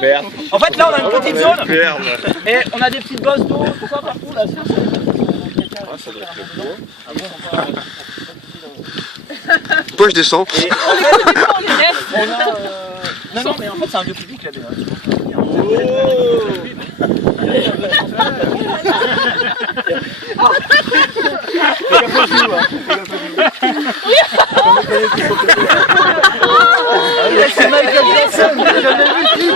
Merde. En fait, là, on a une petite zone. Merde. Et on a des petites bosses d'eau, tout ça partout là. Ça doit être beau. Moi je descends. Et en fait, on a. Non, non, mais en fait, c'est un lieu public là. C'est Michael Jackson, j'ai jamais vu le clip.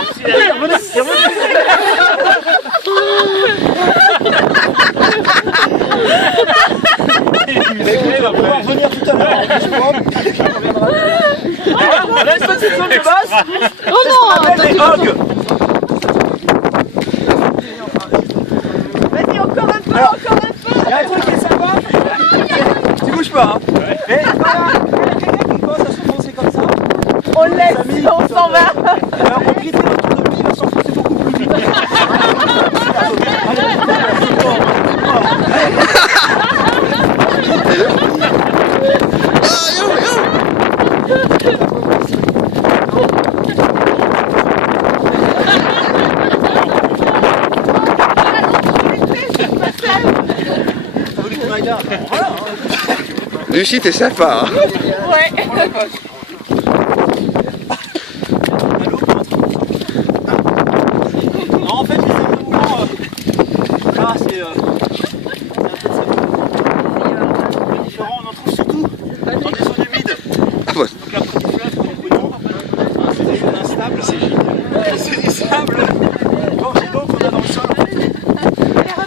Il va pouvoir venir tout à l'heure. On a une petite zone de base. Oh non, Les hogs. Vas-y, encore un peu, Alors, encore un peu. Il y a un truc qui est sympa. Tu bouges pas, hein. Mais voilà, il y a quelqu'un qui commence à s'enfoncer comme ça. On laisse, on s'en va. Alors, on quitte autour de lui, il va s'enfoncer beaucoup plus vite. Lucie, t'es sympa. Hein. Ouais. Non, en fait, les mouvements, là, c'est différent. On en trouve surtout dans des zones humides. Ah ouais. Donc la petite fleuve, comme brûlant, c'est des zones instables. C'est du sable. Gorgé d'eau qu'on a dans le sol.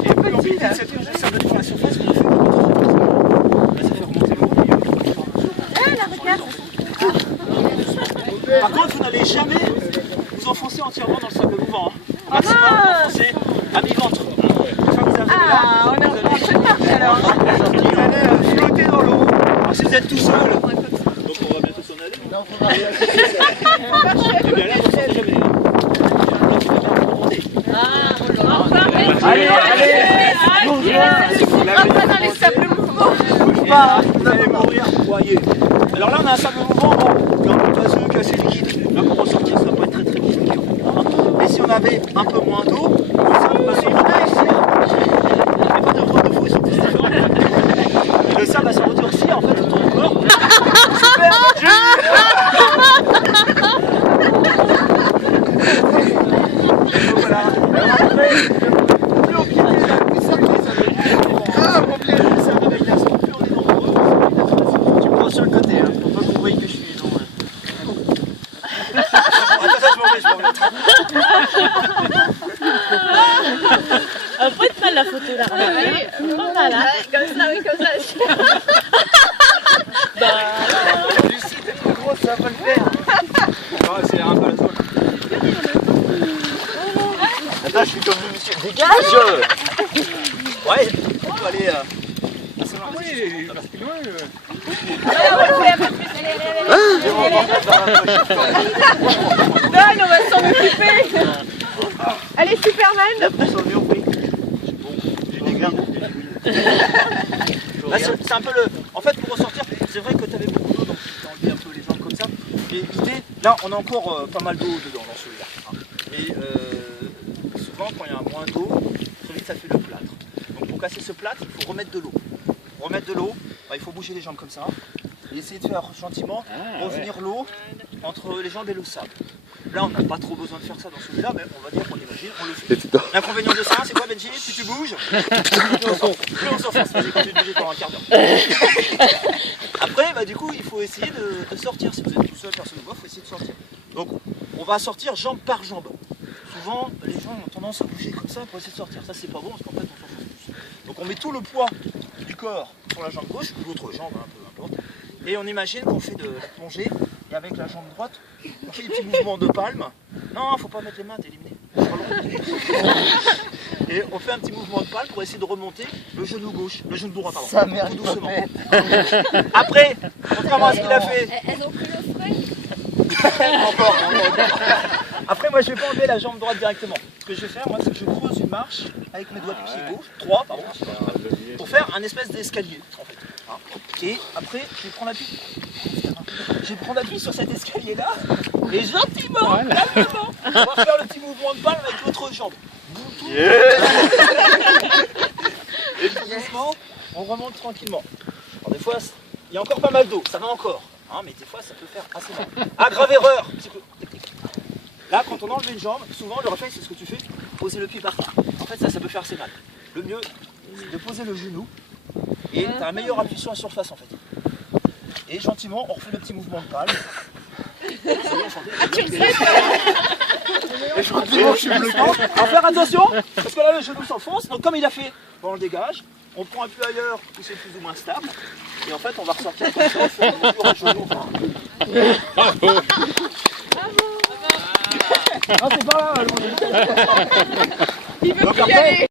Et plus l'humidité de cette eau sable sur la surface, on fait ça fait remonter l'eau. Par contre, vous n'allez jamais vous enfoncer entièrement dans le sable mouvant. Hein. Maximum, vous enfoncez à mi-ventre. Une fois que vous arrivez là, Ah, on est en train de marcher alors. vous allez flotter dans l'eau. Alors, si vous êtes tout seul, donc on va bientôt s'en aller. Non, on va aller. Et bien là, vous ne savez jamais. Allez, allez, Pas dans les sables mouvants. vous allez mourir broyé. Alors là, on a un sable mouvant, bon, qui est un peu oiseux, qui est assez liquide. Là, pour ressortir, ça va pas être très compliqué. Et si on avait un peu moins d'eau, le sable va s'enroder ici. Il n'y a pas de route de fou, ils sont tous différents. Et le sable va se redurcir en fait autour du corps. Super, donc voilà. Alors après, plus on pied, plus ça glisse. Ah, mon pied, ça réveille la sang, plus on est nombreux. Tu me prends sur le côté, hein, pour pas que vous voyez que je suis long. Je m'en vais. Après, tu prends la photo là. Allez, voilà. Comme ça, oui, comme ça. Lucie, t'es trop grosse, ça va pas le faire. Non, c'est un peu la soie. Attends, je suis comme le monsieur. Dégage! Ouais, on peut aller. Assez loin, vas-y. Non, on va s'en occuper. Allez, Superman. Après, sur le mur, oui. Bon, j'ai des grains. Là, c'est un peu le. En fait, pour ressortir, c'est vrai que tu avais beaucoup d'eau, donc tu t'es enlevé un peu les jambes comme ça. Et l'idée, là, on a encore pas mal d'eau dedans dans celui-là. Et souvent, quand il y a moins d'eau, très vite ça fait le plâtre. Donc pour casser ce plâtre, il faut remettre de l'eau. Pour remettre de l'eau, il faut bouger les jambes comme ça. Et essayer de faire gentiment revenir l'eau entre les jambes et le sable. Là, on n'a pas trop besoin de faire ça dans celui-là, mais on va dire qu'on imagine, on le fait. L'inconvénient de ça, c'est quoi, Benji? Plus tu bouges, plus on s'enfonce. Vas-y, continue de bouger pendant un quart d'heure. Après, bah, du coup, il faut essayer de sortir. Si vous êtes tout seul, personne ne voit, il faut essayer de sortir. Donc, on va sortir jambe par jambe. Souvent, les gens ont tendance à bouger comme ça pour essayer de sortir. Ça, c'est pas bon parce qu'en fait, on s'enfonce plus. Donc, on met tout le poids du corps sur la jambe gauche, ou l'autre jambe, hein, peu importe. Et on imagine qu'on fait de la plongée, et avec la jambe droite, on fait des petits mouvements de palme. Non, faut pas mettre les mains, t'es éliminé. Et on fait un petit mouvement de palme pour essayer de remonter le genou gauche, le genou droit, pardon. Ça merde, tout doucement. Après, contrairement à ce qu'il a fait. Elles ont pris le frein. Encore. Après, moi, je vais pas enlever la jambe droite directement. Ce que je vais faire, moi, c'est que je creuse une marche avec mes doigts de pied gauche, 3, pardon, pour faire un espèce d'escalier, en fait. Et après, je vais prendre l'appui. Je vais prendre appui sur cet escalier-là et gentiment, calmement, on va faire le petit mouvement de palme avec l'autre jambe. Et tout doucement, on remonte tranquillement. Alors des fois, il y a encore pas mal d'eau, ça va encore. Hein, mais des fois, ça peut faire assez mal. Ah, grave erreur psychotechnique. Là, quand on enlève une jambe, souvent le réflexe, c'est ce que tu fais, poser le pied par terre. En fait, ça peut faire assez mal. Le mieux, c'est de poser le genou et tu as un meilleur appui sur la surface en fait. Et gentiment, on refait le petit mouvement de palme. Et gentiment, je suis bloqué. Alors faire attention, parce que là, le genou s'enfonce. Donc comme il a fait, on le dégage. On prend un peu ailleurs où c'est plus ou moins stable. Et en fait, on va ressortir comme ça, on fait un mouvement au genou. Ah, c'est pas là, Il veut plus y aller.